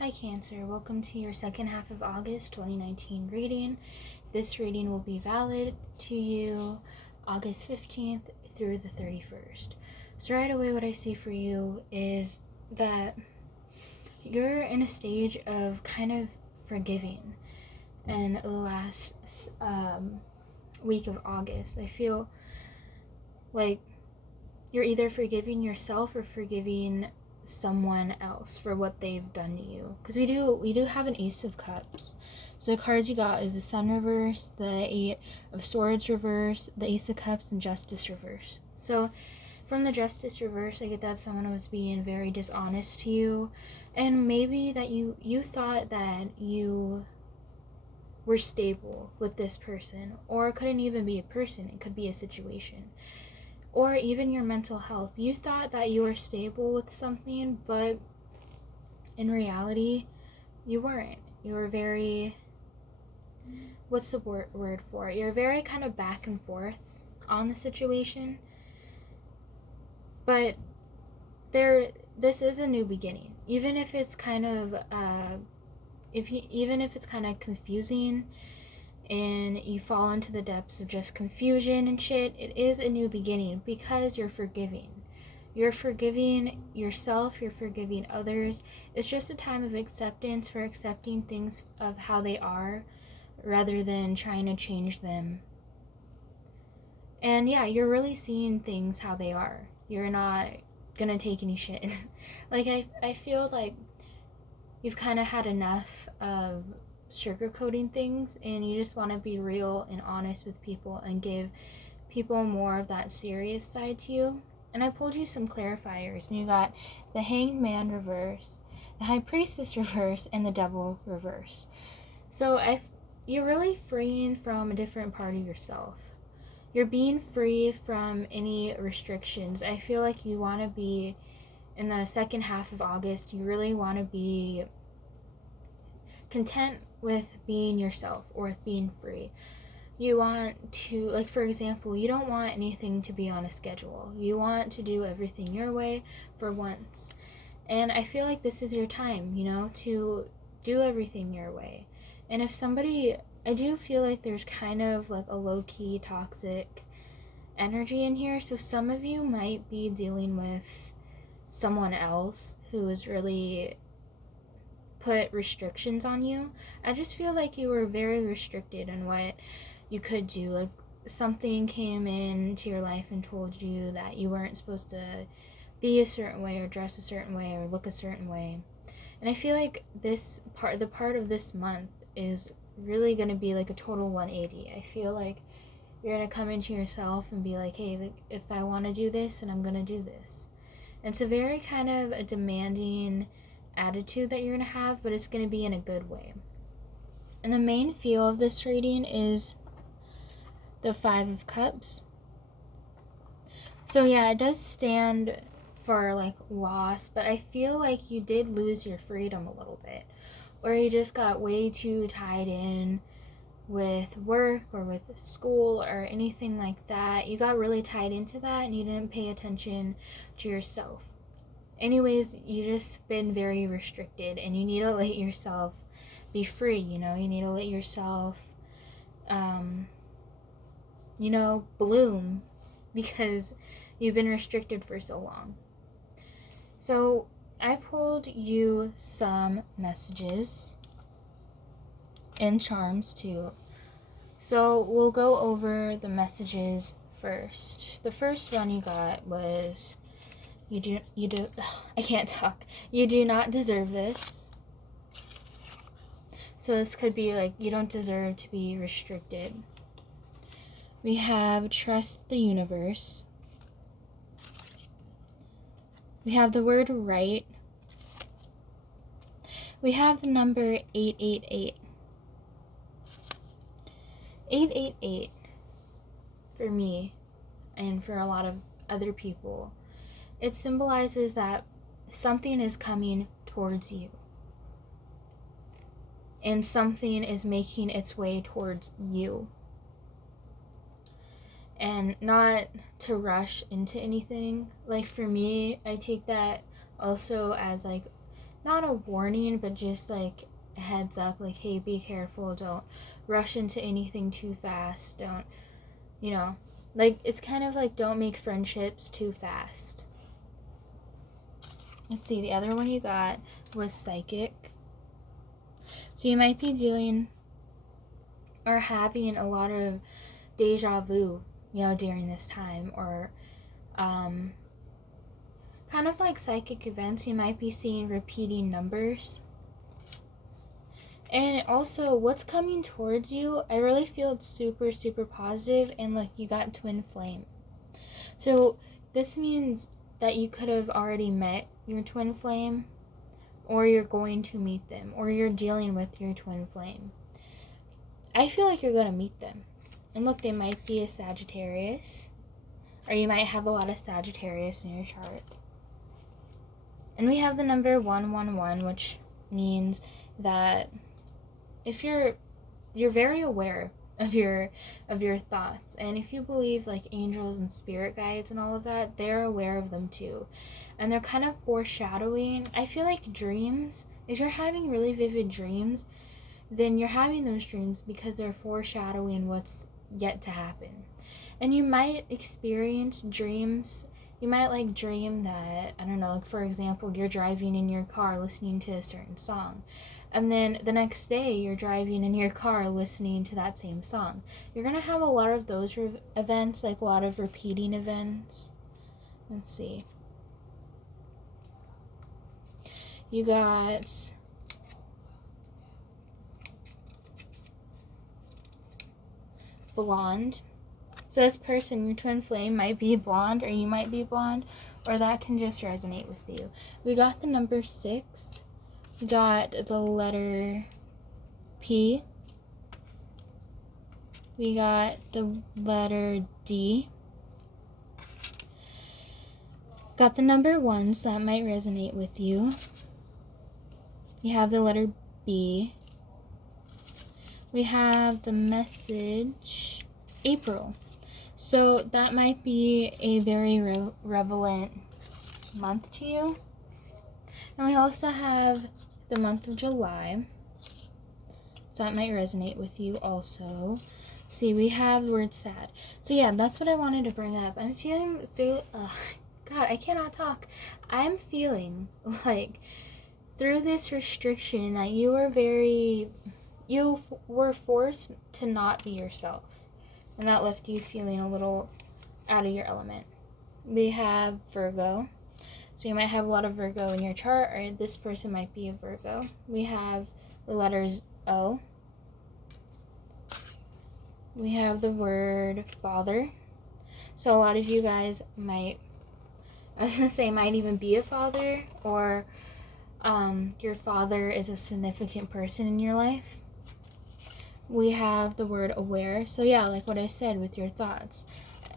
Hi Cancer, welcome to your second half of August 2019 reading. This reading will be valid to you August 15th through the 31st. So right away what I see for you is that you're in a stage of kind of forgiving in the last week of August. I feel like you're either forgiving yourself or forgiving someone else for what they've done to you, because we do have an Ace of Cups. So the cards you got is the Sun reverse, the Eight of Swords reverse, the Ace of Cups, and Justice reverse. So from the Justice reverse, I get that someone was being very dishonest to you, and maybe that you thought that you were stable with this person, or it couldn't even be a person, it could be a situation, or even your mental health. You thought that you were stable with something, but in reality, you weren't. You were very, what's the word for it? You're very kind of back and forth on the situation. But this is a new beginning. Even if it's kind of, even if it's kind of confusing, and you fall into the depths of just confusion and shit, it is a new beginning because you're forgiving. You're forgiving yourself, you're forgiving others. It's just a time of acceptance, for accepting things of how they are rather than trying to change them. And yeah, you're really seeing things how they are. You're not gonna take any shit. Like, I feel like you've kind of had enough of sugarcoating things, and you just want to be real and honest with people and give people more of that serious side to you. And I pulled you some clarifiers, and you got the Hanged Man reverse, the High Priestess reverse, and the Devil reverse. So you're really freeing from a different part of yourself. You're being free from any restrictions. I feel like you want to be, in the second half of August, you really want to be content with being yourself or with being free. You want to, like, for example, you don't want anything to be on a schedule. You want to do everything your way for once. And I feel like this is your time, to do everything your way. And if somebody, I do feel like there's kind of like a low-key toxic energy in here. So some of you might be dealing with someone else who is really put restrictions on you. I just feel like you were very restricted in what you could do. Like, something came into your life and told you that you weren't supposed to be a certain way or dress a certain way or look a certain way. And I feel like the part of this month is really going to be like a total 180. I feel like you're going to come into yourself and be like, hey, like, if I want to do this, and I'm going to do this. And it's a very kind of a demanding attitude that you're going to have, but it's going to be in a good way. And the main feel of this reading is the Five of Cups. So yeah, it does stand for like loss, but I feel like you did lose your freedom a little bit, or you just got way too tied in with work or with school or anything like that. You got really tied into that and you didn't pay attention to yourself. Anyways, you just been very restricted, and you need to let yourself be free. You need to let yourself bloom, because you've been restricted for so long. So I pulled you some messages and charms too. So we'll go over the messages first. The first one you got was, I can't talk. You do not deserve this. So this could be like, you don't deserve to be restricted. We have trust the universe. We have the word right. We have the number 888. 888, for me, and for a lot of other people, it symbolizes that something is coming towards you. And something is making its way towards you. And not to rush into anything. Like, for me, I take that also as like not a warning, but just like a heads up, like, hey, be careful, don't rush into anything too fast, don't, you know, like, it's kind of like, don't make friendships too fast. Let's see, the other one you got was psychic. So you might be dealing or having a lot of deja vu, you know, during this time, or kind of like psychic events. You might be seeing repeating numbers. And also, what's coming towards you, I really feel it's super, super positive, and like, you got twin flame. So this means that you could have already met your twin flame, or you're going to meet them, or you're dealing with your twin flame. I feel like you're going to meet them. And look, they might be a Sagittarius, or you might have a lot of Sagittarius in your chart. And we have the number 111, which means that if you're very aware of your thoughts, and if you believe like angels and spirit guides and all of that, they're aware of them too, and they're kind of foreshadowing. I feel like dreams, if you're having really vivid dreams, then you're having those dreams because they're foreshadowing what's yet to happen. And you might experience dreams. You might like dream that, I don't know, like for example, you're driving in your car listening to a certain song, and then the next day you're driving in your car listening to that same song. You're going to have a lot of those events, like a lot of repeating events. Let's see. You got blonde. So this person, your twin flame, might be blonde, or you might be blonde, or that can just resonate with you. We got the number 6. We got the letter P. We got the letter D. Got the number 1, so that might resonate with you. We have the letter B. We have the message April. So that might be a very relevant month to you. And we also have the month of July. So that might resonate with you also. See, we have the word sad. So yeah, that's what I wanted to bring up. I'm God, I cannot talk. I'm feeling like through this restriction that you were forced to not be yourself. And that left you feeling a little out of your element. We have Virgo. So you might have a lot of Virgo in your chart, or this person might be a Virgo. We have the letters O. We have the word father. So a lot of you guys might even be a father, or your father is a significant person in your life. We have the word aware. So yeah, like what I said with your thoughts.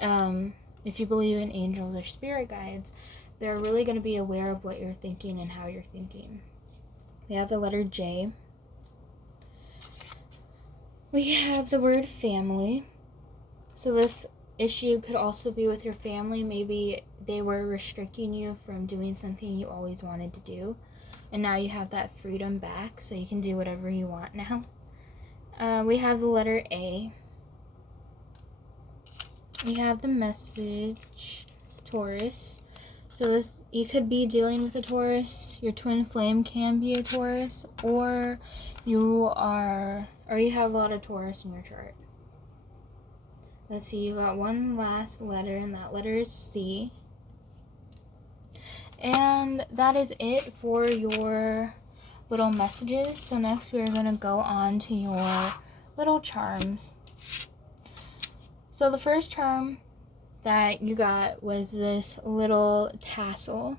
If you believe in angels or spirit guides, they're really going to be aware of what you're thinking and how you're thinking. We have the letter J. We have the word family. So this issue could also be with your family. Maybe they were restricting you from doing something you always wanted to do, and now you have that freedom back, so you can do whatever you want now. We have the letter A. We have the message Taurus. So this, you could be dealing with a Taurus. Your twin flame can be a Taurus, or you have a lot of Taurus in your chart. Let's see, you got one last letter, and that letter is C. And that is it for your little messages. So next we're going to go on to your little charms. So the first charm that you got was this little tassel.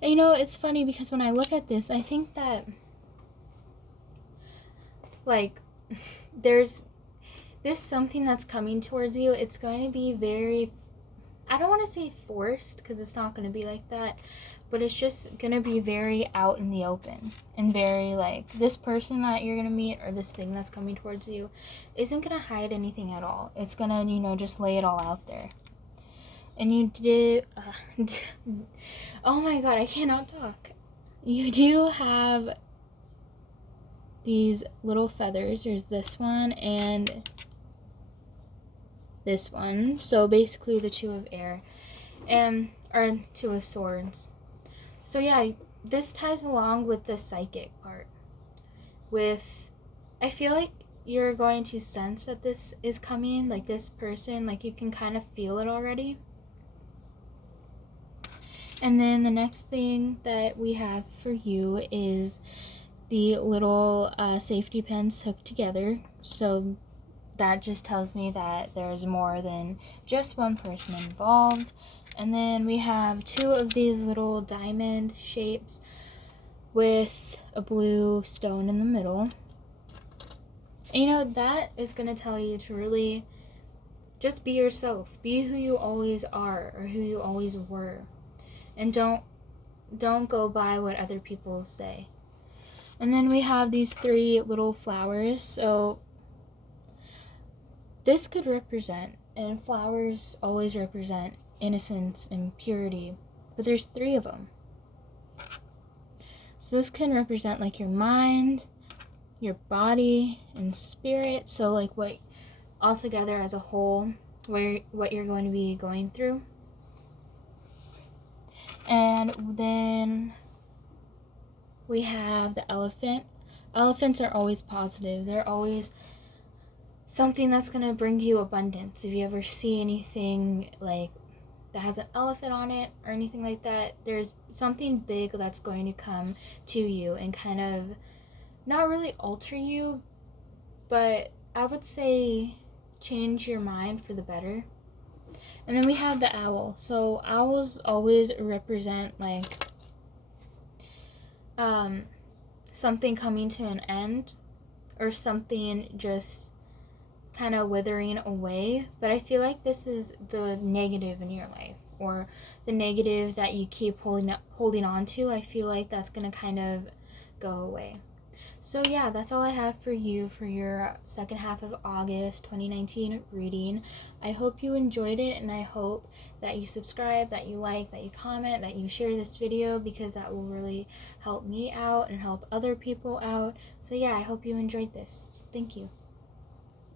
And you know, it's funny because when I look at this, I think that like there's this something that's coming towards you. It's going to be very, I don't want to say forced, because it's not going to be like that, but it's just going to be very out in the open, and very like, this person that you're going to meet, or this thing that's coming towards you, isn't going to hide anything at all. It's going to, you know, just lay it all out there. And you did, oh my god, I cannot talk. you do have these little feathers. There's this one and this one. So basically the Two of Air and or Two of Swords. So yeah, this ties along with the psychic part. With, I feel like you're going to sense that this is coming, like this person, like you can kind of feel it already. And then the next thing that we have for you is the little safety pins hooked together. So that just tells me that there's more than just one person involved. And then we have two of these little diamond shapes with a blue stone in the middle. And, you know, that is going to tell you to really just be yourself. Be who you always are or who you always were. And don't go by what other people say. And then we have these three little flowers. So this could represent, and flowers always represent innocence and purity, but there's three of them. So this can represent like your mind, your body, and spirit. So like what all together as a whole, what you're going to be going through. And then we have the elephant. Elephants are always positive. They're always something that's going to bring you abundance. If you ever see anything like that has an elephant on it or anything like that, there's something big that's going to come to you and kind of not really alter you, but I would say change your mind for the better. And then we have the owl. So owls always represent like something coming to an end or something just kind of withering away. But I feel like this is the negative in your life, or the negative that you keep holding on to. I feel like that's going to kind of go away. So yeah, that's all I have for you for your second half of August 2019 reading. I hope you enjoyed it, and I hope that you subscribe, that you like, that you comment, that you share this video, because that will really help me out and help other people out. So yeah, I hope you enjoyed this. Thank you.